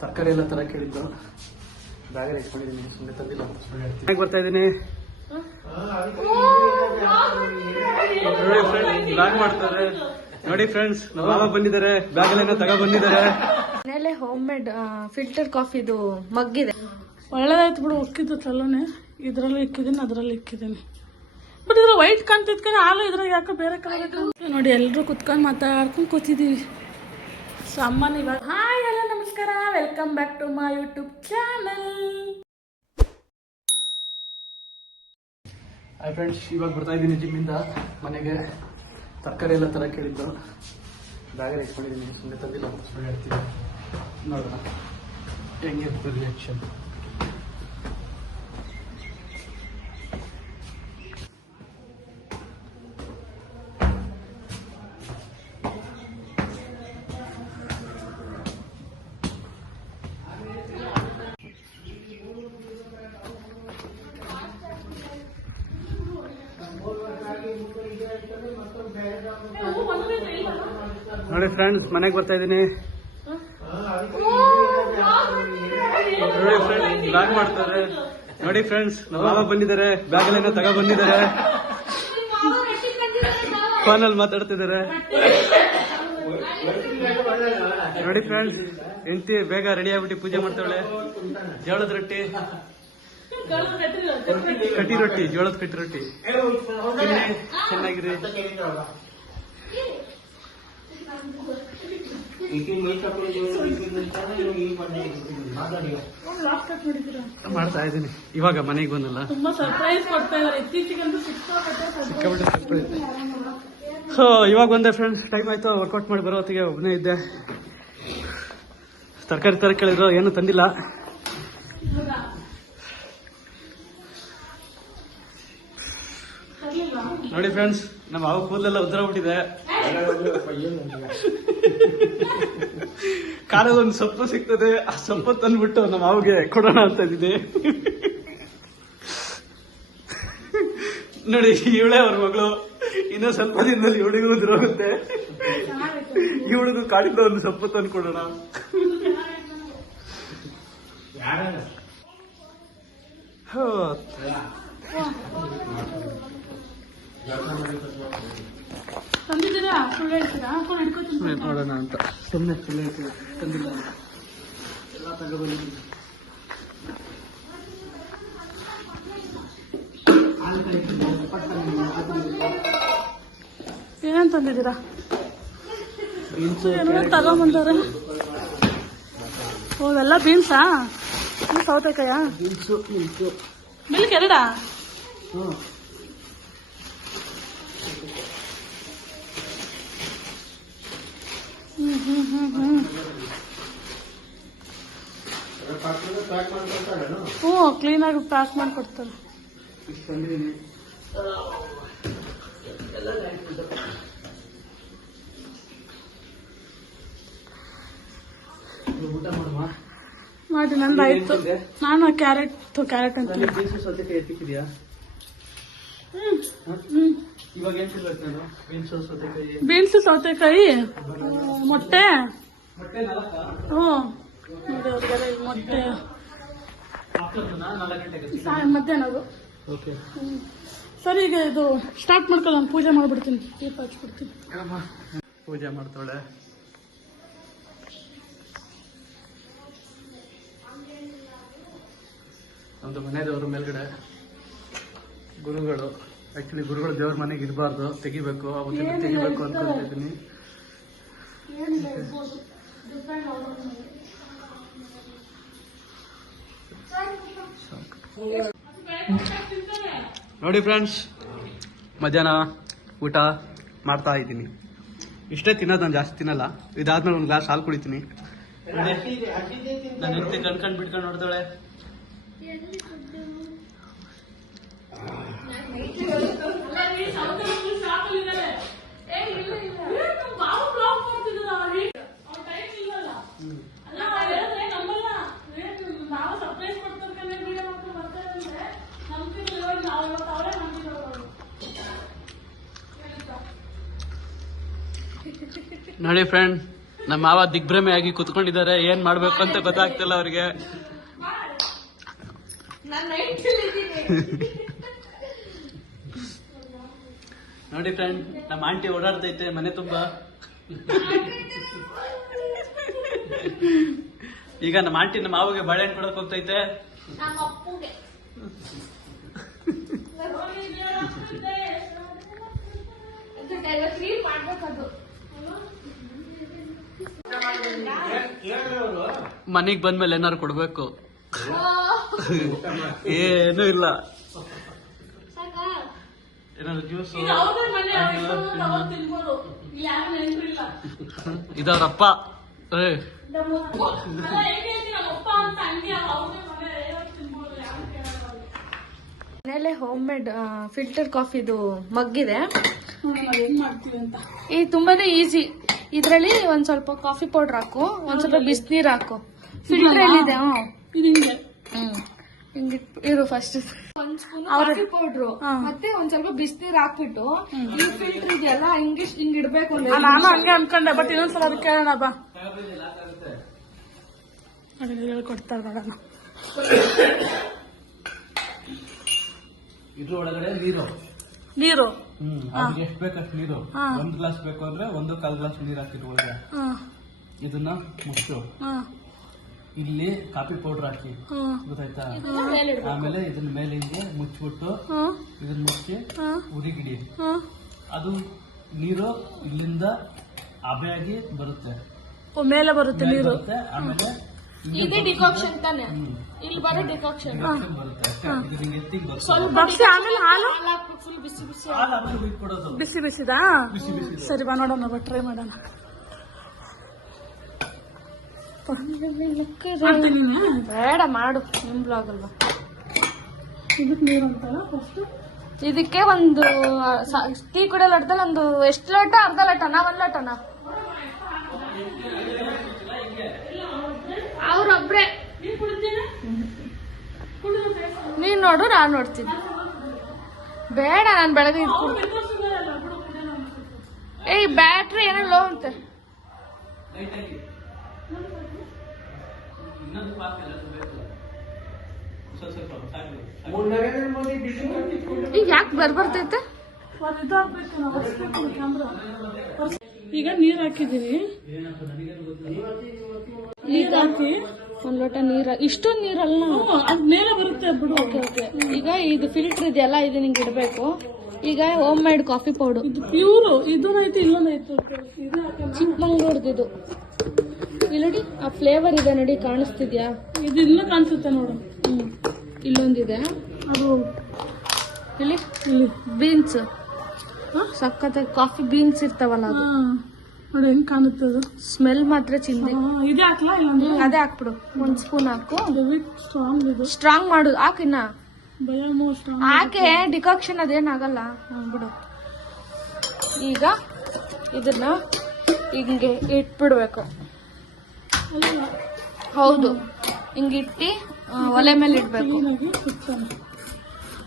ತರಕಾರಿ ಎಲ್ಲ ತರ ಕೇಳಿದ್ದು ಬ್ಯಾಗಲ್ಲಿ ಇಟ್ಕೊಂಡಿದ್ದೀನಿ, ಸುಮ್ಮನೆ ತಂದಿಲ್ಲ ಅಂತ ಸುಮ್ಮನೆ ಹೇಳ್ತೀನಿ. ಬರ್ತಾ ಇದ್ದೀನಿ, ಬ್ಯಾಗ್ ಮಾಡ್ತಾರೆ ನೋಡಿ ಫ್ರೆಂಡ್ಸ್. ನಮ್ಮ ಬಂದಿದ್ದಾರೆ, ಬ್ಯಾಗಲ್ಲಿ ಏನೋ ತಗೋ ಬಂದಿದ್ದಾರೆ. ಮನೇಲೆ ಹೋಮ್ ಮೇಡ್ ಫಿಲ್ಟರ್ ಕಾಫಿದು ಮಗ್ಗಿದೆ. ಒಳ್ಳೇದಾಯ್ತು ಬಿಡು, ಉಕ್ಕಿದ್ದು ಚಲೋನೆ. ಇದ್ರಲ್ಲೂ ಇಕ್ಕಿದ್ದೀನಿ, ಅದ್ರಲ್ಲೂ ಇಕ್ಕಿದ್ದೀನಿ. ಬಟ್ ಇದ್ರ ವೈಟ್ ಕಾಣ್ತಿದ್ಕೊಂಡು ಹಾಲು ಇದ್ರಾಗ ಯಾಕೆ ಬೇರೆ ಕಲರ್ ನೋಡಿ. ಎಲ್ಲರೂ ಕುತ್ಕೊಂಡು ಮಾತಾಡ್ಕೊಂಡು ಕೂತಿದ್ದೀವಿ. ಸೊ ಅಮ್ಮನ ಇವಾಗ ಹಾಯ್ ಎಲ್ಲ ನಮಸ್ಕಾರ, welcome back to my YouTube channel. Hi friends, ಇವಾಗ ಬರ್ತಾ ಇದ್ದೀನಿ ಜಿಮ್ಮಿಂದ ಮನೆಗೆ. ತರಕಾರಿ ಎಲ್ಲ ತರ ಕೇಳಿದ್ದು ಬ್ಯಾಗಲ್ಲಿ ಇಟ್ಕೊಂಡಿದ್ದೀನಿ, ಸುಮ್ಮನೆ ತಂದಿಲ್ಲ ಅಂತ ಸುಮ್ಮನೆ ಹೇಳ್ತೀನಿ. ನೋಡೋಣ ಹೆಂಗಿರ್ತದೆ ರಿಯಾಕ್ಷನ್. ನೋಡಿ ಫ್ರೆಂಡ್ಸ್, ಮನೆಗೆ ಬರ್ತಾ ಇದ್ದೀನಿ. ನೋಡಿ ಫ್ರೆಂಡ್ಸ್, ಬ್ಯಾಗ್ ಮಾಡ್ತಾರೆ ನೋಡಿ ಫ್ರೆಂಡ್ಸ್. ನಮ್ಮ ಮಾವ ಬಂದಿದ್ದಾರೆ, ಬ್ಯಾಗಲ್ಲಿ ಏನೋ ತಗೋ ಬಂದಿದ್ದಾರೆ. ಫೋನಲ್ಲಿ ಮಾತಾಡ್ತಿದ್ದಾರೆ ನೋಡಿ ಫ್ರೆಂಡ್ಸ್. ಎಂತಿ ಬೇಗ ರೆಡಿ ಆಗ್ಬಿಟ್ಟು ಪೂಜೆ ಮಾಡ್ತಾಳೆ. ಜೋಳದ ರೊಟ್ಟಿ, ಕಟ್ಟಿ ರೊಟ್ಟಿ, ಜೋಳದ ಕಟ್ಟಿ ರೊಟ್ಟಿ ಚೆನ್ನಾಗಿರಿ. ಮಾಡ್ತಾ ಇದ್ದೀನಿ ಇವಾಗ, ಮನೆಗೆ ಬಂದಲ್ಲ. ತುಂಬಾ ಸರ್ಪ್ರೈಸ್ ಕೊಡ್ತಾ ಇದಾರೆ ಇತ್ತೀಚೆಗಂತೂ, ಸಿಕ್ಕಾಪಟ್ಟೆ ಸರ್ಪ್ರೈಸ್. ಸೊ ಇವಾಗ ಬಂದೆ ಫ್ರೆಂಡ್ಸ್, ಟೈಮ್ ಆಯ್ತು. ವರ್ಕೌಟ್ ಮಾಡಿ ಬರೋ ಹೊತ್ತಿಗೆ ಒಬ್ಬನೇ ಇದ್ದೆ. ತರಕಾರಿ ತರ ಕೇಳಿದ್ರು, ಏನು ತಂದಿಲ್ಲ. ನೋಡಿ ಫ್ರೆಂಡ್ಸ್, ನಮ್ಮ ಮಾವು ಕೂದಲೆಲ್ಲ ಉದ್ರೋಗ್ಬಿಟ್ಟಿದೆ. ಕಾಲದಲ್ಲಿ ಒಂದು ಸೊಪ್ಪು ಸಿಗ್ತದೆ, ಆ ಸೊಪ್ಪು ತಂದ್ಬಿಟ್ಟು ನಮ್ಮ ಮಾವಿಗೆ ಕೊಡೋಣ ಅಂತ ಇದ್ದೀನಿ. ನೋಡಿ, ಇವಳೇ ಅವ್ರ ಮಗಳು. ಇನ್ನೂ ಸ್ವಲ್ಪ ದಿನದಲ್ಲಿ ಇವಳಿಗೂ ಉದ್ರೋಗುತ್ತೆ. ಇವಳಿಗೂ ಕಾಡಿಂದ ಒಂದು ಸೊಪ್ಪು ತಂದು ಕೊಡೋಣ. ತಂದಿದ್ದೀರಾ? ಸುಳ್ಳು ಹೇಳ್ತೀರಾ? ಹಾಕೊಂಡು ಹಿಡ್ಕೊತೀನಿ ನೋಡೋಣ ಅಂತ ಸುಮ್ಮನೆ ಸುಳ್ಳು ಹೇಳ್ತೀವಿ. ತಂದಿಲ್ಲ ಎಲ್ಲ ತಗೊಬಂದಿದ್ದೀನಿ. ಏನೇನು ತಂದಿದ್ದೀರಾ? ಏನೋ ತಗೊಂಬಂದವ್ರೆ. ಓ, ಎಲ್ಲ ಬೀನ್ಸಾ? ಸೌತೆಕಾಯ? ಮಿಲ್ಕ್ ಎರಡಾ? ಹ್ಞೂ, ಕ್ಲೀನಾಗಿ ಪ್ಯಾಕ್ ಮಾಡಿ ಕೊಡ್ತಾರೆ. ಮಾಡಿ ನಂದು ಆಯ್ತು. ನಾನು ಕ್ಯಾರೆಟ್ ಅಂತ ಸೌತೆಕಾಯಿ ಎತ್ತಿಕ್ಕಿದ್ಯಾ? ಇವಾಗ ಏನ್ ತಿನ್ಬೇಕು ನಾನು? ಬೀನ್ಸು, ಸೌತೆಕಾಯಿ, ಮೊಟ್ಟೆ. ಹ್ಞೂ, ನೋಡಿ ಅವ್ರಿಗೆಲ್ಲ ಈಗ ಮೊಟ್ಟೆ ಮಧ್ಯಾಹ್ನದು. ಸರಿ, ಈಗ ಇದು ಸ್ಟಾರ್ಟ್ ಮಾಡ್ಕೊಳ್ಳ. ನಾನು ಪೂಜೆ ಮಾಡ್ಬಿಡ್ತೀನಿ, ದೀಪ ಹಚ್ಬಿಡ್ತೀನಿ. ಪೂಜೆ ಮಾಡ್ತಾಳೆ. ನಮ್ದು ಮನೆಯದವ್ರ ಮೇಲ್ಗಡೆ ಗುರುಗಳು. ಆಕ್ಚುಲಿ ಗುರುಗಳು ದೇವ್ರ ಮನೆಗೆ ಇರಬಾರ್ದು, ತೆಗಿಬೇಕು. ಅವತ್ತಿನ ತೆಗಿಬೇಕು ಅನ್ಕೊಂಡಿದ್ದೀನಿ. ನೋಡಿ ಫ್ರೆಂಡ್ಸ್, ಮಧ್ಯಾಹ್ನ ಊಟ ಮಾಡ್ತಾ ಇದ್ದೀನಿ. ಇಷ್ಟೇ ತಿನ್ನೋದು, ನಾನು ಜಾಸ್ತಿ ತಿನ್ನಲ್ಲ. ಇದಾದ್ಮೇಲೆ ಒಂದು ಗ್ಲಾಸ್ ಹಾಲು ಕುಡಿತೀನಿ. ನಾನು ಹೆಂಡತಿ ಕಣ್ಕಂಡು ಬಿಟ್ಕೊಂಡು ನೋಡ್ತಾಳೆ. ನೋಡಿ ಫ್ರೆಂಡ್, ನಮ್ಮ ಮಾವ ದಿಗ್ಭ್ರಮೆ ಆಗಿ ಕುತ್ಕೊಂಡಿದ್ದಾರೆ, ಏನ್ ಮಾಡ್ಬೇಕು ಅಂತ ಗೊತ್ತಾಗ್ತಿಲ್ಲ ಅವ್ರಿಗೆ. ನೋಡಿ ಫ್ರೆಂಡ್, ನಮ್ಮ ಆಂಟಿ ಓಡಾಡ್ತೈತೆ ಮನೆ ತುಂಬಾ. ಈಗ ನಮ್ಮ ಆಂಟಿ ನಮ್ಮ ಮಾವಿಗೆ ಬಾಳೆಹಣ್ಣು ಕೊಡಕ್ ಹೋಗ್ತೈತೆ. ಮನೆಗ್ ಬಂದ್ಮೇಲೆ ಏನಾರು ಕೊಡ್ಬೇಕು. ಏನು ಇಲ್ಲ, ಏನಾದ್ರು ಜ್ಯೂಸ್. ಇದವ್ರಪ್ಪ ಮನೇಲೆ ಹೋಮ್ ಮೇಡ್ ಫಿಲ್ಟರ್ ಕಾಫಿದು ಮಗ್ಗಿದೆ. ಇದು ತುಂಬಾನೇ ಈಸಿ. ಇದ್ರಲ್ಲಿ ಒಂದ್ ಸ್ವಲ್ಪ ಕಾಫಿ ಪೌಡರ್ ಹಾಕು, ಒಂದ್ ಸ್ವಲ್ಪ ಬಿಸಿನೀರ್ ಹಾಕು. ಫಿಲ್ಟರ್ ಎಲ್ಲಿದೆ? ಇರು ಫಸ್ಟ್ ಒಂದ್ ಸ್ಪೂನ್ ಕಾಫಿ ಪೌಡ್ರು ಮತ್ತೆ ಒಂದ್ ಸ್ವಲ್ಪ ಬಿಸಿನೀರ್ ಹಾಕ್ಬಿಟ್ಟು ಈ ಫಿಲ್ಟರ್ ಇದೆಯಲ್ಲ ಹಿಂಗ್ ಇಡ್ಬೇಕು. ನಾನು ಹಂಗೆ ಅನ್ಕೊಂಡೆ, ಬಟ್ ಇನ್ನೊಂದ್ಸಲ ಅದಕ್ಕೆ ಕೇಳೋಣ ಬಾ. ಹೇಳ್ಕೊಡ್ತಾರೆ ನೋಡೋಣ. ಇದ್ರ ಒಳಗಡೆ ನೀರು ನೀರು ಎಷ್ಟು ಬೇಕಷ್ಟು ನೀರು. 1 ಗ್ಲಾಸ್ ಬೇಕು ಅಂದ್ರೆ 1.25 ಗ್ಲಾಸ್ ನೀರು ಹಾಕಿದ್ರು ಒಳಗೆ. ಇದನ್ನ ಮುಚ್ಚು. ಇಲ್ಲಿ ಕಾಫಿ ಪೌಡರ್ ಹಾಕಿ, ಗೊತ್ತಾಯ್ತಾ? ಆಮೇಲೆ ಇದನ್ನ ಮೇಲೆ ಹಿಂಗೆ ಮುಚ್ಚಿಬಿಟ್ಟು ಇದನ್ನ ಮುಚ್ಚಿ ಉರಿಗಿಡಿ. ಅದು ನೀರು ಇಲ್ಲಿಂದ ಆಬೆಯಾಗಿ ಬರುತ್ತೆ, ಮೇಲೆ ಬರುತ್ತೆ ನೀರು. ಆಮೇಲೆ ಇದೇ ಡಿಕಾಕ್ಷನ್ ತಾನೆ, ಇಲ್ಲಿ ಬರೋ ಡಿಕಾಕ್ಷನ್ ಬರುತ್ತೆ. ಆಮೇಲೆ ಹಾಲು ಫುಲ್ ಬಿಸಿ ಬಿಸಿ ಕೊಡೋದು. ಬಿಸಿ ಬಿಸಿದಾ? ಸರಿ ಬಾ ನೋಡೋಣ, ಟ್ರೈ ಮಾಡೋಣ. ಬೇಡ ಮಾಡು, ನಿಮ್ ಬ್ಲಾಗ್ ಅಲ್ವಾ. ಇದಕ್ಕೆ ನೀರು ಅಂತಲ್ಲ ಫಸ್ಟ್. ಇದಕ್ಕೆ ಒಂದು ಟೀ ಕುಡಿಯೋ ಲೋಟದಲ್ಲಿ ಒಂದು ಎಷ್ಟು ಲೋಟ? ಅರ್ಧ ಲೋಟನಾ? 1 ಲೋಟನಾ? ಅವ್ರೊಬ್ರೆ. ನೀನ್ ನೋಡು, ನಾನ್ ನೋಡ್ತೀನಿ. ಬೇಡ, ನಾನ್ ಬೆಳಗ್ಗೆ ಇದು ಏಯ್ ಬ್ಯಾಟ್ರಿ ಏನೋ ಲೋ ಅಂತೆ. ಈಗ ಯಾಕೆ ಬರ್ತೈತೆ? ಈಗ ನೀರ್ ಹಾಕಿದೀವಿ. ಈಗ 1 ಲೋಟ ನೀರ, ಇಷ್ಟೊಂದು ನೀರಲ್ಲ, ಅದ್ ಮೇಲೆ ಬರುತ್ತೆ ಬಿಡು. ಓಕೆ. ಈಗ ಇದು ಫಿಲ್ಟರ್ ಇದೆಯಲ್ಲ, ಇದು ನಿಂಗೆ ಇಡಬೇಕು. ಈಗ ಹೋಮ್ ಮೇಡ್ ಕಾಫಿ ಪೌಡರ್, ಇದು ಪ್ಯೂರ್. ಇದನ್ನೈತೆ, ಇಲ್ಲೊಂದೈತೆ. ಚಿಕ್ಕಮಂಗ್ಳೂರ್ದು ಇದು. ಇಲ್ಲಿ ನೋಡಿ, ಆ ಫ್ಲೇವರ್ ಇದೆ ನೋಡಿ, ಕಾಣಿಸ್ತಿದ್ಯಾ? ಇದು ಇನ್ನೂ ಕಾಣಿಸುತ್ತೆ ನೋಡು. ಇಲ್ಲೊಂದಿದೆ, ಅದು ಇಲ್ಲಿ ಬೀನ್ಸ್, ಸಖತ್ತಾಗಿ ಕಾಫಿ ಬೀನ್ಸ್ ಇರ್ತಾವಲ್ಲ, ಅದು ನೋಡಿ ಹೆಂಗ್ ಕಾಣುತ್ತೆ. ಅದು ಸ್ಮೆಲ್ ಮಾತ್ರ ಚಿಂದಿ. ಇದೇ ಹಾಕ್ಲಾ? ಇಲ್ಲ ಅದೇ ಹಾಕ್ಬಿಡು, 1 ಸ್ಪೂನ್ ಹಾಕು. ಸ್ಟ್ರಾಂಗ್ ಇದು, ಸ್ಟ್ರಾಂಗ್ ಮಾಡು. ಹಾಕಿನ್ನ ಸ್ಟ್ರಾಂಗ್ ಹಾಕೆ, ಡಿಕಾಕ್ಷನ್ ಅದೇನಾಗಲ್ಲ ಬಿಡು. ಈಗ ಇದನ್ನ ಹಿಂಗೆ ಇಟ್ಬಿಡ್ಬೇಕು. ಹೌದು, ಹಿಂಗಿಟ್ಟು ಒಲೆ ಮೇಲೆ ಇಡ್ಬೇಕು.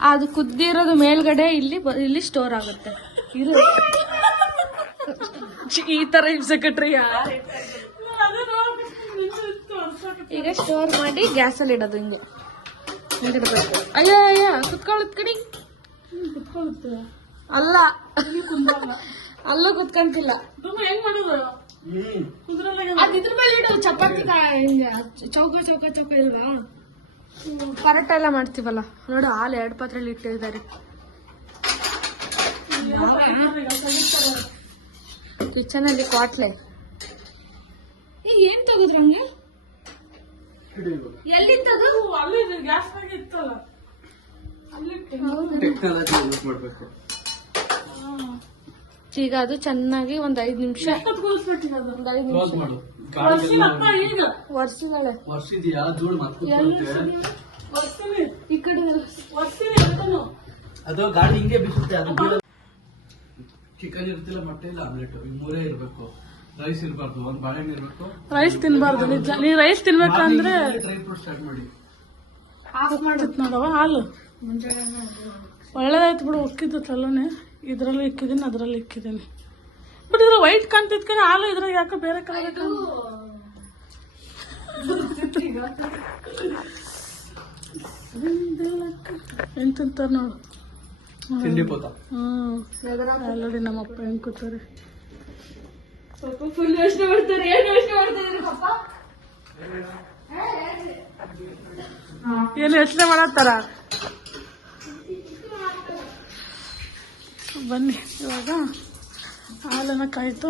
ಅದು ಕುದ್ದಿರೋದು ಮೇಲ್ಗಡೆ ಇಲ್ಲಿ ಸ್ಟೋರ್ ಆಗುತ್ತೆ. ಇರು, ಈ ತರ ಸೆಕ್ರೆಟರಿ ಈಗ ಸ್ಟೋರ್ ಮಾಡಿ ಗ್ಯಾಸಲ್ಲಿ ಇಡೋದು. ಹಿಂಗಿಡ್ಬೇಕು. ಅಯ್ಯ ಅಯ್ಯ ಕುತ್ಕೊಳ್ಳುತ್ತ ಕಡಿ. ಅಲ್ಲ, ಅಲ್ಲೂ ಕುತ್ಕೊಂತಿಲ್ಲ. ಹೆಂಗ್ ಮಾಡೋದು? ಅದ್ ಇದ್ರ ಮೇಲೆ ಇಡು. ಚಪಾತಿ ಚೌಕ ಚೌಕ ಚೌಕ ಇಲ್ವಾ? ಪರೋಟ ಎಲ್ಲ ಮಾಡ್ತೀವಲ್ಲ ನೋಡು, ಹಾಲು 2 ಪಾತ್ರೆಯಲ್ಲಿ ಇಟ್ಟಿದ್ದಾರೆ. ಕಿಚನ್ ಅಲ್ಲಿ ಕ್ವಾಟ್ಲೆ. ಏನ್ ತಗೋದ್ರ ಹಂಗೆ? ಎಲ್ಲಿ ತಗೋ? ಅಲ್ಲಿ ಗ್ಯಾಸ್ ಮೇಲೆ ಇತ್ತಲ್ಲ, ಟೆಕ್ನಾಲಜಿ ಯೂಸ್ ಮಾಡ್ಬೇಕು. ಈಗ ಅದು ಚೆನ್ನಾಗಿ ಒಂದ್ 5 ನಿಮಿಷ, ಒಂದ್ 5 ನಿಮಿಷ ವರ್ಷಗಳೇ ವರ್ಷಿದ್ಯಾ ಧೂಳು ಈ ಕಡೆ ಅದು ಗಾಳಿ ಹಿಂಗೆ ಬಿಸುತ್ತೆ. ಅದು ಚಿಕನ್ ಇರ್ತಿಲ್ಲ, ಮೊಟ್ಟೆ ಇಲ್ಲ, ಆಮ್ಲೆಟ್, ಈ 3 ಇರ್ಬೇಕು. ರೈಸ್ ಇರಬಾರ್ದು, ಒಂದ್ ಬಾಳೆಹಣ್ಣು ಇರ್ಬೇಕು. ರೈಸ್ ತಿನ್ಬಾರ್ದು ನಿಜ. ನೀವ್ ರೈಸ್ ತಿನ್ಬೇಕಂದ್ರೆ ಡ್ರೈ ಫ್ರೂಟ್ ಸ್ಟಾರ್ಟ್ ಮಾಡಿ. ಆಫ್ ಮಾಡಿತ್ ನೋಡವ. ಹಾಲು ಒಳ್ಳೇದಾಯ್ತು ಬಿಡು, ಉಕ್ಕಿದ್ದು ಚಲೋನೆ. ಇದ್ರಲ್ಲೂ ಇಕ್ಕಿದ್ದೀನಿ, ಅದ್ರಲ್ಲಿ ಇಕ್ಕಿದ್ದೀನಿ. ಬಟ್ ಇದ್ರ ವೈಟ್ ಕಾಣ್ತಿದ್ಕ ಹಾಲು ಇದ್ರಾಗ ಯಾಕೆ ಬೇರೆ ಕಲರ್ ಎಂತ ನೋಡು. ತಿಂಡಿ ಪೋತ ಆಲ್ರೆಡಿ ನಮ್ಮಪ್ಪ ಹೆಂಗ್ ಕೂತಾರೆ. ಫುಲ್ ಯೋಚನೆ ಮಾಡ್ತಾರೆ. ಏನ್ ಯೋಚನೆ ಮಾಡ್ತಿದ್ದೀರಿ ಪಪ್ಪ? ಏನು ಯೋಚನೆ ಮಾಡತ್ತಾರ. ಬನ್ನಿ ಇವಾಗ ಹಾಲನ್ನ ಕಾಯ್ತು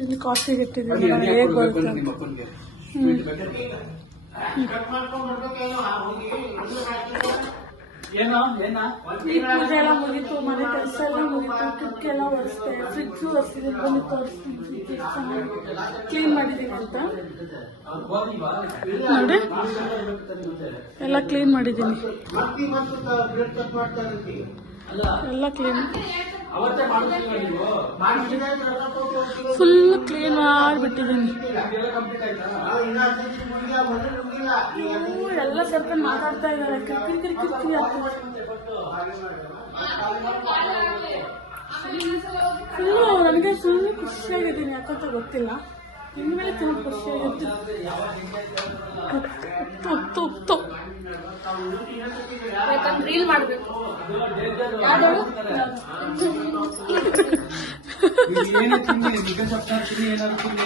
ಇಲ್ಲಿ ಕಾಫಿಗೆ ಇಟ್ಟಿದ್ದೀನಿ. ಹೇಗೆ ಬರುತ್ತೆ ನಿಮ್ಮ ಅಪ್ಪನಿಗೆ ಏನೋ ಏನ ಈ ಪೂಜೆ ಎಲ್ಲ ಮುಗೀತು, ಮನೆ ಕೆಲಸ ಎಲ್ಲ ಮುಗೀತು, ಕಿಟ್ಕೆಲ್ಲ ಒರೆಸ್ದೆ, ಫ್ರಿಡ್ಜ್ ಒರೆಸಿದ್ದೀನಿ, ಬಂದು ತೋರಿಸ್ತೀನಿ ಕ್ಲೀನ್ ಮಾಡಿದ್ದೀನಿ ಅಂತ ನೋಡಿ. ಎಲ್ಲ ಕ್ಲೀನ್ ಮಾಡಿದ್ದೀನಿ, ಎಲ್ಲ ಕ್ಲೀನ್ ಫುಲ್ ಕ್ಲೀನ್ ಮಾಡಿಬಿಟ್ಟಿದ್ದೀನಿ. ಎಲ್ಲ ಸೇರ್ಕೊಂಡು ಮಾತಾಡ್ತಾ ಇದ್ದಾರೆ. ಕಿರ್ಕಿರಿ ಕಿರ್ಕಿರಿ ಆಗ್ತದೆ. ಫುಲ್ಲು ನನಗೆ ಫುಲ್ ಖುಷಿಯಾಗಿದ್ದೀನಿ. ಯಾಕಂತ ಗೊತ್ತಿಲ್ಲ, ಇನ್ಮೇಲೆ ತುಂಬ ಖುಷಿಯಾಗಿತ್ತು. ಉತ್ತು ಉತ್ತು ರೀಲ್ ಮಾಡ್ಬೇಕು. ಏನು ತಿನ್ನಿ ನಿಜ ಸಪ್ತಾಹ ತಿನ್ನಿ ಏನಾದ್ರು ತಿನ್ನಿ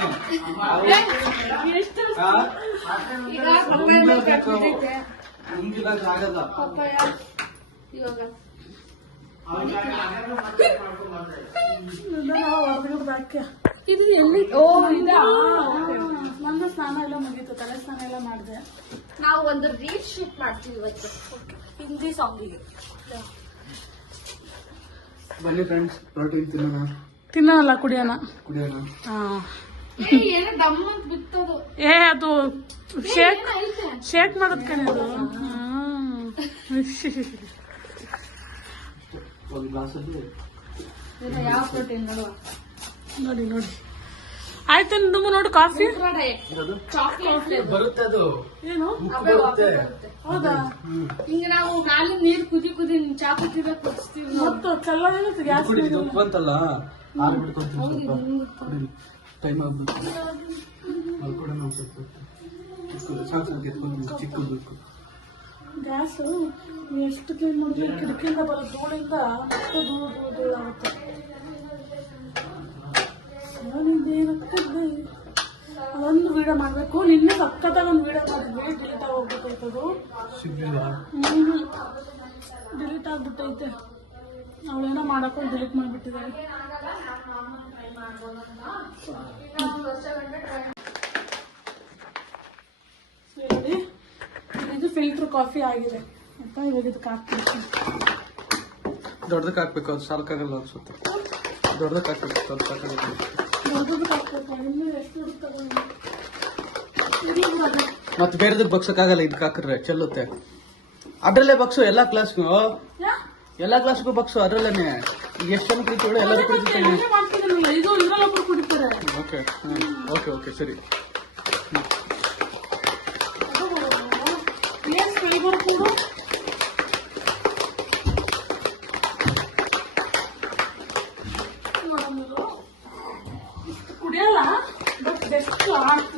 ಮುಂದಿಲ್ಲ ಆಗಲ್ಲ. ಇವಾಗ ಹೊರಗಡೆ ಇದು ಎಲ್ಲಿ? ಓ ಇದಾ? ನನ್ನ ಸ್ನಾನ ಎಲ್ಲ ಮುಗೀತು, ತಲೆ ಸ್ನಾನ ಎಲ್ಲ ಮಾಡಿದೆ. ನಾವು ಒಂದು ರೀಲ್ ಶೂಟ್ ಮಾಡ್ತೀವಿ ಇವತ್ತು ಹಿಂದಿ ಸಾಂಗಿಗೆ. ಬನ್ನಿ ಫ್ರೆಂಡ್ಸ್, ಪ್ರೋಟೀನ್ ತಿನ್ನೋಲ್ಲ, ಕುಡಿಯೋಣ. ಕುಡಿಯೋಣ. ಏನೋ ದಮ್ ಅಂತ ಬಿತ್ತದು. ಅದು ಶೇಕ್ ಮಾಡೋದ್ ಕಣೆ ಅದು. ಒಂದು ಗ್ಲಾಸಲ್ಲಿ ಯಾವ ಪ್ರೋಟೀನ್ ನೋಡುವ. ನೋಡಿ ನೋಡಿ ಆಯ್ತು. ನಿಮ್ದು ನೋಡು ಕಾಫಿ ಚಾಕ್ಲೇಟ್ ಬರುತ್ತೆ, ಅದು ಏನು ಬರುತ್ತೆ. ಹೌದಾ? ಹಿಂಗ ನಾವು ಮ್ಯಾಲೆ ನೀರ್ ಕುದಿ ಕುದಿ ಚಾಪುಟ್ಟಿದ ಕುದಿಸ್ತೀವಿ. ಮತ್ತು ಚಲ್ಲದೇನು ಗ್ಯಾಸ್ ಕುಡಿದು ಉಪ್ಪು ಅಂತಲ್ಲ, ಹಾಲು ಬಿಡ್ಕೊಂತೀವಿ ಸ್ವಲ್ಪ. ಟೈಮ್ ಆಗ್ಬೇಕು ಅಲ್ಲಿ ಕೂಡ ನಾವು ಸ್ವಲ್ಪ ಸಾಕು ಸಾಕು ಎತ್ಕೊಂಡು ಚಿಕ್ಕದು ಗ್ಯಾಸ್ ಎಷ್ಟು ಕ್ಲೀನ್ ಮಾಡಿದ್ರೆ ಕಿಟಕಿಯಿಂದ ಬರೋ ಧೂಳಿಂದ ಮತ್ತೆ ಧೂಳು ಧೂಳು ಧೂಳು ಆಗುತ್ತೆ. ಅದೊಂದು ವಿಡಿಯೋ ಮಾಡಬೇಕು. ನಿನ್ನೆ ಸಕ್ಕತ್ತಾಗ ಒಂದು ವಿಡಿಯೋ ಮಾಡಿದ್ವಿ, ಡಿಲೀಟ್ ಆಗಿ ಹೋಗ್ಬಿಟ್ಟೈತದು. ಸಿಗ್ಲಿಲ್ಲ. ಡಿಲೀಟ್ ಆಗ್ಬಿಟ್ಟೈತೆ. ಅವಳೇನೋ ಮಾಡಕೊಂಡು ಡಿಲೀಟ್ ಮಾಡಿಬಿಟ್ಟಿದ್ದಾಳೆ. ನೋಡಿ, ಇದು ಫಿಲ್ಟರ್ ಕಾಫಿ ಆಗಿದೆ ಅಂತ. ಇವಾಗ ಇದಕ್ಕೆ ಹಾಕ್ತೀನಿ. ದೊಡ್ಡದಕ್ಕೆ ಹಾಕ್ಬೇಕು, ಅದು ಸಾಕಾಗಲ್ಲ ಅನ್ಸುತ್ತೆ. ದೊಡ್ಡದಕ್ಕೆ ಹಾಕ್ಬೇಕು, ಸ್ವಲ್ಪ ಸಾಕಾಗಲ್ಲ. ದೊಡ್ಡದಕ್ಕೆ ಹಾಕ್ಬೇಕು. ಇನ್ನು ಎಷ್ಟು ಹುಡುಕ್ತದೆ ಮತ್ತೆ ಬೇರೆದಕ್ಕೆ ಬಗ್ಸಕ್ಕಾಗಲ್ಲ, ಇದಕ್ಕೆ ಹಾಕಿದ್ರೆ ಚೆಲ್ಲುತ್ತೆ. ಅದ್ರಲ್ಲೇ ಬಗ್ಸು ಎಲ್ಲಾ ಕ್ಲಾಸ್ಗೂ, ಎಲ್ಲಾ ಕ್ಲಾಸ್ಗೂ ಬಗ್ಸು ಅದ್ರಲ್ಲೇನೆ. ಈಗ ಎಷ್ಟು ಜನ ಕುಡಿತೀವಿ ಎಲ್ಲರೂ ಕುಡಿತೀವಿ. ಇದು ಇದ್ರಲ್ಲೊಬ್ರು ಕುಡಿತಾರೆ. ಓಕೆ ಓಕೆ ಓಕೆ ಸರಿ. ಏನ್ ಸ್ಮೆಲ್ ಬರ್ಕೊಂಡು ಕುಡಿಯಲ್ಲ, ಬಟ್ ಬೆಸ್ಟ್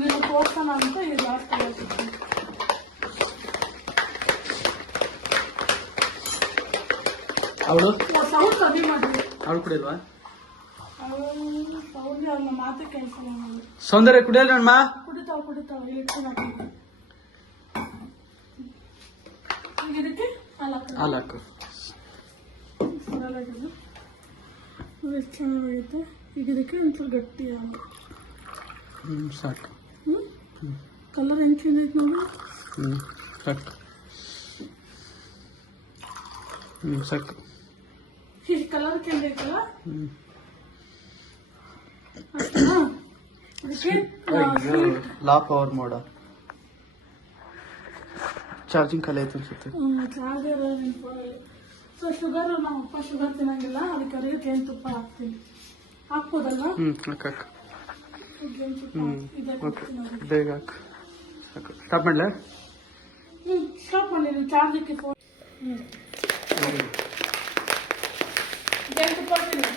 ನೀವು ತೋರ್ಸೋಣ ಅಂತ ಇದು ಹಾಕ್ತಾರೆ. ಅವಳು ಸೌಂಡ್ ಕಮ್ಮಿ ಮಾಡಿದ್ವಿ. ಅವಳು ಕುಡಿಯಲ್ವಾ? ಸೌಂಡ್ ಅವ್ನ ಮಾತೇ ಕೇಳಿಸಲ್ಲ. ಸೌಂದರ್ಯ ಕುಡಿಯಲ್ಲ ನಮ್ಮಮ್ಮ. ಕುಡಿತಾವ ಕುಡಿತಾವ. ಇಟ್ಕೊಂಡು ಹಾಕಿ ಇದಕ್ಕೆ ಹಾಲು ಹಾಕು. ಸರಳಾಗಿದೆ, ಎಷ್ಟು ಚೆನ್ನಾಗೈತೆ. ಈಗ ಇದಕ್ಕೆ ಒಂಚೂರು ಗಟ್ಟಿ ಸಾಕು. ಕಲರ್ ಹೆಂಗೆ ಚೇಂಜ್ ಐತೆ ನೋಡಿ. ಸಾಕು ಸಾಕು. ಈ ಕಲರ್ ಚೇಂಜ್ ಐತಲ್ಲ, ಲಾ ಪವರ್ ಮೋಡ ಚಾರ್ಜಿಂಗ್ ಖಾಲಿ ಆಯ್ತು ಅನ್ಸುತ್ತೆ. ಚಾರ್ಜರ್ ನಿಮ್ಮ ಫೋನಲ್ಲಿ. ಸೊ ಶುಗರ್, ನಮ್ಮ ಅಪ್ಪ ಶುಗರ್ ತಿನ್ನಂಗಿಲ್ಲ, ಅದಕ್ಕೆ ಅರಿವು ಜೇನುತುಪ್ಪ ಹಾಕ್ತೀನಿ. ಹಾಕ್ಬೋದಲ್ಲ? ಹಾಕು. ಜೇನುತುಪ್ಪ ಇದೆ. ಬೇಗ ಹಾಕು. ಸಾಕು. ಸ್ಟಾಪ್ ಮಾಡಲ? ಸ್ಟಾಪ್ ಮಾಡಿರಿ. ಚಾರ್ಜಿಗೆ ಫೋನ್ ಜೇನುತುಪ್ಪ ಹಾಕ್ತೀನಿ.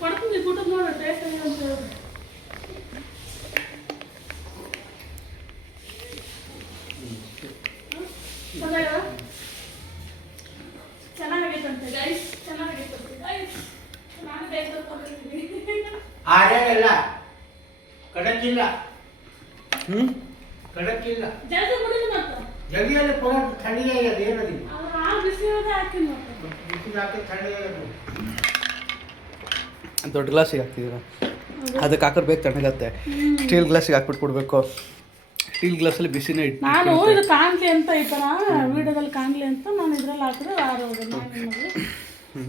ಕೊಡ್ತೀನಿ ಊಟದ ನೋಡಿ ಟೇಸ್ಟ್ ಹೆಂಗೆ ಅಂತ ಹೇಳಿ. ಚೆನ್ನಾಗೈತಂತೆ ಗೈಸ್, ಚೆನ್ನಾಗೈತಂತೆ ಗೈಸ್. ನಾನು ಬೇಯಿಸ್ಕೊಳ್ತೀನಿ. ಆರೇಲ್ಲ ಕಡಕ್ಕಿಲ್ಲ ಕಡಕ್ಕಿಲ್ಲ ಜಾಸ್ತಿ ಕುಡಿದು ಮತ್ತೆ ಜಗಿಯಲ್ಲಿ ಪುರ ಥಂಡಿಗೆ ಆಗ್ಯದ ಏನದು ಅವ್ರು ಆ ಬಿಸಿ ಇರೋದೇ ಹಾಕಿನ ಮತ್ತೆ. ಬಿಸಿಲು ಹಾಕಿ ಥಂಡಿಗೆ ಆಗ್ಯದ. ದೊಡ್ಡ ಗ್ಲಾಸಿಗೆ ಹಾಕ್ತಿದ್ದೀರ, ಅದಕ್ಕೆ ಹಾಕೋದು ಬೇಕು ತಣ್ಣಗತ್ತೆ. ಸ್ಟೀಲ್ ಗ್ಲಾಸಿಗೆ ಹಾಕ್ಬಿಟ್ಟು ಕೊಡಬೇಕು. ಸ್ಟೀಲ್ ಗ್ಲಾಸಲ್ಲಿ ಬಿಸಿನೇ ಇಟ್ಟು ನಾನು ಇದು ಕಾಣ್ಲಿ ಅಂತ ಈ ಥರ ವಿಡಿಯೋದಲ್ಲಿ ಕಾಣ್ಲಿ ಅಂತ ನಾನು ಇದ್ರಲ್ಲಿ ಹಾಕಿದ್ರೆ ಆರೋದು.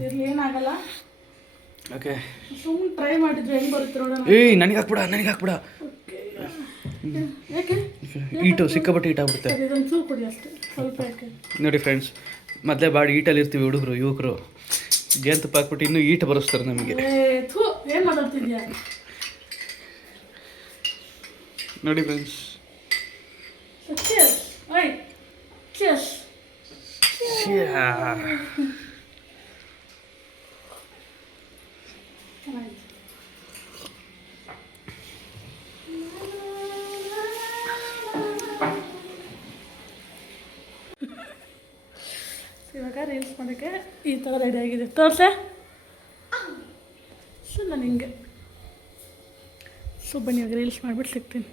ಇರ್ಲಿ, ಏನಾಗಲ್ಲ. ಓಕೆ, ಸುಮ್ಮನೆ ಟ್ರೈ ಮಾಡಿದ್ರೆ ಹೆಂಗೆ ಬರುತ್ತೆ ನೋಡೋಣ. ಏಯ್ ನನಗೆ ಹಾಕ್ಬಿಡ, ನನಗೆ ಹಾಕ್ಬಿಡ. ಯಾಕೆ ಈಟು ಸಿಕ್ಕಾಪಟ್ಟೆ ಈಟ್ ಆಗ್ಬಿಡುತ್ತೆ. ಇದೊಂದು ಚೂರು ಕೊಡಿ ಅಷ್ಟೇ, ಸ್ವಲ್ಪ ಯಾಕೆ. ನೋಡಿ ಫ್ರೆಂಡ್ಸ್, ಮೊದಲೇ ಬಾಡಿ ಈಟಲ್ಲಿ ಇರ್ತೀವಿ ಹುಡುಗರು, ಯುವಕರು. ಜೇನುತುಪ್ಪ ಹಾಕ್ಬಿಟ್ಟು ಇನ್ನೂ ಈಟ್ ಬರೆಸ್ತಾರೆ ನಮಗೆ. ಏನು ಮಾತಾಡ್ತಿದ್ಯಾ? ನೋಡಿ ಫ್ರೆಂಡ್ಸ್, Cheers. Oi. Cheers. ಇವಾಗ ರೀಲ್ಸ್ ಮಾಡೋಕ್ಕೆ ಈ ಥರ ರೆಡಿ ಆಗಿದೆ. ತೋರ್ಸೆ. ಸೊ ನಾನು ಹಿಂಗೆ ಬನ್ನಿ ಇವಾಗ ರೀಲ್ಸ್ ಮಾಡಿಬಿಟ್ಟು ಸಿಗ್ತೀನಿ.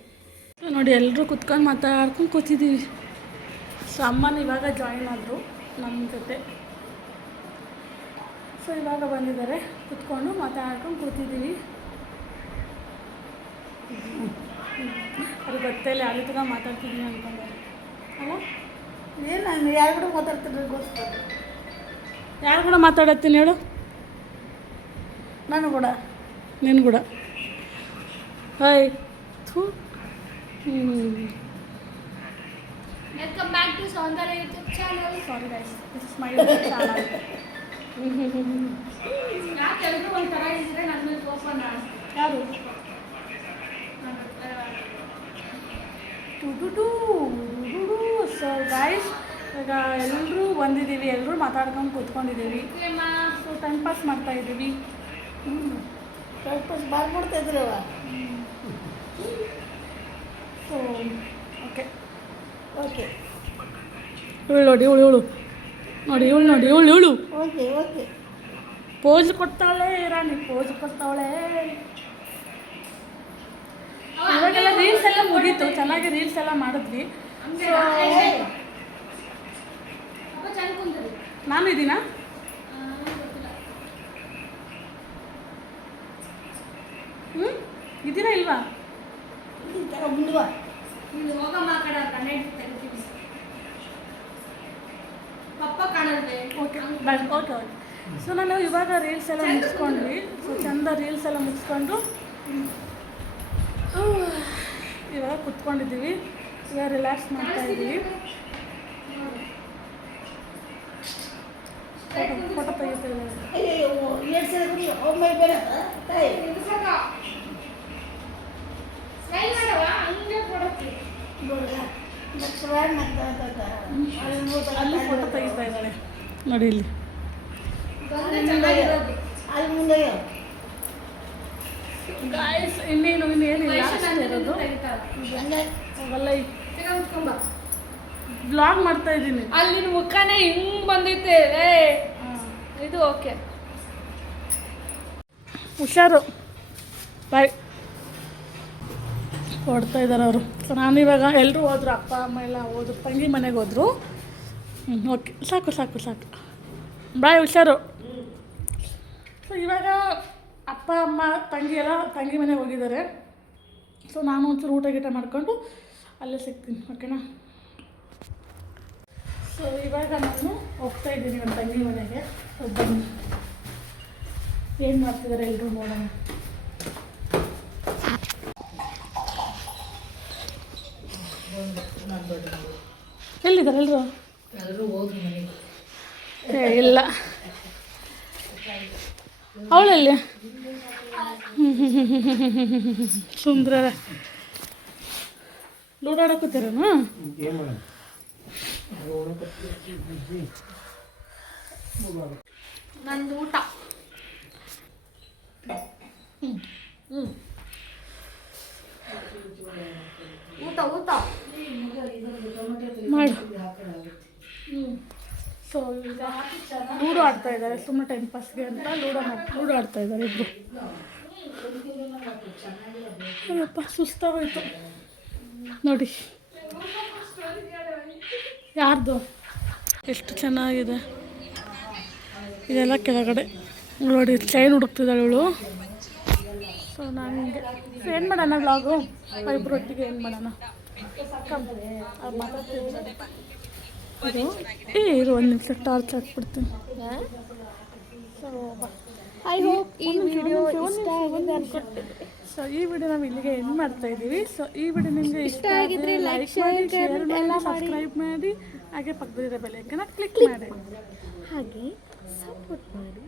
ನೋಡಿ, ಎಲ್ಲರೂ ಕುತ್ಕೊಂಡು ಮಾತಾಡ್ಕೊಂಡು ಕೂತಿದ್ದೀವಿ. ಸೊ ಅಮ್ಮನ ಇವಾಗ ಜಾಯಿನ್ ಆದರು ನಮ್ಮ ಜೊತೆ. ಸೊ ಇವಾಗ ಬಂದಿದ್ದಾರೆ, ಕುತ್ಕೊಂಡು ಮಾತಾಡ್ಕೊಂಡು ಕೂತಿದ್ದೀವಿ. ಅದು ಗೊತ್ತಿಲ್ಲ, ಯಾವ ಥರ ಮಾತಾಡ್ತಿದ್ದೀನಿ ಅಂದ್ಕೊಂಡು ಅಲ್ಲ. ಏನು ನಾನು ಯಾರು ಕೂಡ ಮಾತಾಡ್ತಿದ್ರೆ ಗೊತ್ತು. ಯಾರು ಕೂಡ ಮಾತಾಡತ್ತೀನಿ ಹೇಳು? ನಾನು ಕೂಡ. ನೀನು ಕೂಡ. ಹಾಯ್. ಥೂ. Welcome back to Soundarya YouTube channel. Sorry guys, this is my YouTube channel. ಯಾಕೆ ಎಲ್ಲರೂ ಒಂಥರ ಇದ್ರೆ ನನ್ನ ಮೇಲೆ ಕೋಪ ಯಾರು? ಸೊ ಗೈಸ್, ಈಗ ಎಲ್ಲರೂ ಬಂದಿದ್ದೀವಿ, ಎಲ್ಲರೂ ಮಾತಾಡ್ಕೊಂಡು ಕೂತ್ಕೊಂಡಿದ್ದೀವಿ. ಸೊ ಟೈಮ್ ಪಾಸ್ ಮಾಡ್ತಾ ಇದ್ದೀವಿ. ಸ್ವಲ್ಪ ಬಾರ್ಬಿಡ್ತಾ ಇದ್ರವ. ಸೊ ಓಕೆ ಓಕೆ ಇವಳು ನೋಡಿ, ಇವಳು ನೋಡಿ, ಇವಳು ನೋಡಿ, ಇವಳು ಓಕೆ ಓಕೆ. ಪೋಸ್ ಕೊಡ್ತಾವಳೆ ರಾಣಿ, ಪೋಸ್ ಕೊಡ್ತಾವಳೆ. ಇವಾಗೆಲ್ಲ ರೀಲ್ಸ್ ಎಲ್ಲ ಮುಗೀತು, ಚೆನ್ನಾಗಿ ರೀಲ್ಸ್ ಎಲ್ಲ ಮಾಡಿದ್ವಿ. ಸೊ ನಾನು ಇದ್ದೀನಾ? ಇದ್ದೀರಾ ಇಲ್ವಾ? ಮುಂದುವ ನೀನು ಹೋಗಮ್ಮ ಆ ಕಡೆ ಕಣ್ಣೆ ತೆಗಿತೀವಿ. ಪಪ್ಪ ಕಾಣಲ್ವೇ? Okay okay okay. ಸೊ ನಾನು ಇವಾಗ ರೀಲ್ಸ್ ಎಲ್ಲ ಮುಗಿಸ್ಕೊಂಡ್ವಿ. ಸೊ ಚಂದ ರೀಲ್ಸ್ ಎಲ್ಲ ಮುಗಿಸ್ಕೊಂಡು ಇವಾಗ ಕುತ್ಕೊಂಡಿದ್ದೀವಿ. ಇವಾಗ ರಿಲ್ಯಾಕ್ಸ್ ಮಾಡ್ತಾ ಇದ್ದೀವಿ. ಫೋಟೋ ತೆಗಿತಾ ಇದ್ದೀವಿ. ಅಯ್ಯೋ ಏನು ಸರಿ ಒಮ್ಮೆ ಬೇಡ ತಾಯಿ. ಸ್ಮೈಲ್ ಮಾಡವ ಹಂಗೆ ಕೊಡಕ್ಕೆ. ಅಲ್ಲಿ ಫೋಟೋ ತೆಗಿತಾ ಇದ್ದಾಳೆ ನೋಡಿ, ಇಲ್ಲಿ ಅಲ್ಲಿ ಮುಂದೆ ಗಾಯ್ಸ್. ಇನ್ನೇನಿಲ್ಲ, ಅಷ್ಟೇ ಇರೋದು. ಅವೆಲ್ಲ ಬ್ಲಾಗ್ ಮಾಡ್ತಾ ಇದ್ದೀನಿ. ಅಲ್ಲಿನ ಮುಖನೇ ಹಿಂಗ್ ಬಂದೈತೆ. ಇದು ಓಕೆ, ಹುಷಾರು. ಬಾಯ್. ಹೊಡ್ತಾ ಇದ್ದಾರೆ ಅವರು. ಸೊ ನಾನಿವಾಗ ಎಲ್ಲರೂ ಹೋದ್ರು, ಅಪ್ಪ ಅಮ್ಮ ಎಲ್ಲ ಹೋದ್ರು, ತಂಗಿ ಮನೆಗೆ ಹೋದರು. ಓಕೆ, ಸಾಕು ಸಾಕು ಸಾಕು. ಬಾಯ್, ಹುಷಾರು. ಸೊ ಇವಾಗ ಅಪ್ಪ ಅಮ್ಮ ತಂಗಿ ಎಲ್ಲ ತಂಗಿ ಮನೆಗೆ ಹೋಗಿದ್ದಾರೆ. ಸೊ ನಾನು ಒಂಚೂರು ಊಟ ಗೀಟ ಮಾಡಿಕೊಂಡು ಅಲ್ಲೇ ಸಿಗ್ತೀನಿ, ಓಕೆನಾ? ಸೊ ಇವಾಗ ನಾನು ಹೋಗ್ತಾ ಇದ್ದೀನಿ ನನ್ನ ತಂಗಿ ಮನೆಗೆ. ಸೊ ಬನ್ನಿ, ಏನು ಮಾಡ್ತಿದ್ದಾರೆ ಎಲ್ಲರೂ ನೋಡೋಣ. ಎಲ್ಲಿದ್ದಾರೆ ಎಲ್ಲರೂ? ಇಲ್ಲ, ಅವಳಲ್ಲಿ ಸುಂದ್ರ ಲೂಡಾಡಕತ್ತೀರೇನು? ನಂದು ಊಟ. ಊಟ ಊಟ ಮಾಡು. ಸೊ ಈಗ ಲೂಡೋ ಆಡ್ತಾ ಇದ್ದಾರೆ, ಸುಮ್ಮನೆ ಟೈಮ್ ಪಾಸ್ಗೆ ಅಂತ ಲೂಡೋ ಆಡ್ತಾ ಇದ್ದಾರೆ ಇಬ್ಬರು. ಅಯ್ಯಪ್ಪ ಸುಸ್ತಾಗೋಯ್ತು ನೋಡಿ. ಯಾರ್ದು ಎಷ್ಟು ಚೆನ್ನಾಗಿದೆ ಇದೆಲ್ಲ ಕೆಳಗಡೆ ನೋಡಿ. ಚೈನ್ ಹುಡುಕ್ತಿದ್ದಾಳೆ ಇವಳು. ಸೊ ನಾನು ಹಿಂಗೆ ಏನು ಮಾಡೋಣ ವ್ಲಾಗು ಇಬ್ಬರೊಟ್ಟಿಗೆ ಏನು ಮಾಡೋಣ ಇರು ಒಂದು ನಿಮಿಷ ಟಾರ್ಚ್ ಹಾಕ್ಬಿಡ್ತೀನಿ. ಐ ಹೋಪ್ ಈ ವಿಡಿಯೋ ಇಷ್ಟ ಆಗಿದೆ ಅನ್ಕೊಳ್ತೀನಿ. ಸೊ ಈ ವಿಡಿಯೋ ನಾವು ಇಲ್ಲಿಗೆ ಎಂಡ್ ಮಾಡ್ತಾ ಇದ್ದೀವಿ. ಸೊ ಈ ವಿಡಿಯೋ ನಿಮಗೆ ಇಷ್ಟ ಆಗಿದ್ರೆ ಲೈಕ್ ಶೇರ್ ಎಲ್ಲ ಸಬ್ಸ್ಕ್ರೈಬ್ ಮಾಡಿ, ಹಾಗೆ ಪಕ್ಕದಲ್ಲಿರೋ ಬೆಲ್ ಐಕನ್ನ ಕ್ಲಿಕ್ ಮಾಡಿ, ಹಾಗೆ ಸಪೋರ್ಟ್ ಮಾಡಿ.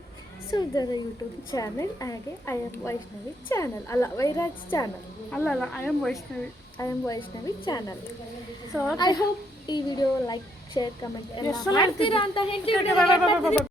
ಸುಂದರ ಯೂಟ್ಯೂಬ್ ಚಾನೆಲ್, ಹಾಗೆ ಐ ಆಮ್ ವೈಷ್ಣವಿ ಚಾನಲ್, ಅಲ್ಲ ವೈರಾಜ್ ಚಾನಲ್, ಅಲ್ಲ I am Vaishnavi channel. So I hope ಈ ವಿಡಿಯೋ ಲೈಕ್ ಶೇರ್ ಕಮೆಂಟ್ ಎಲ್ಲ ಎಷ್ಟು ಮಾಡ್ತೀರಾ ಅಂತ ಹೇಳ್ತೀವಿ.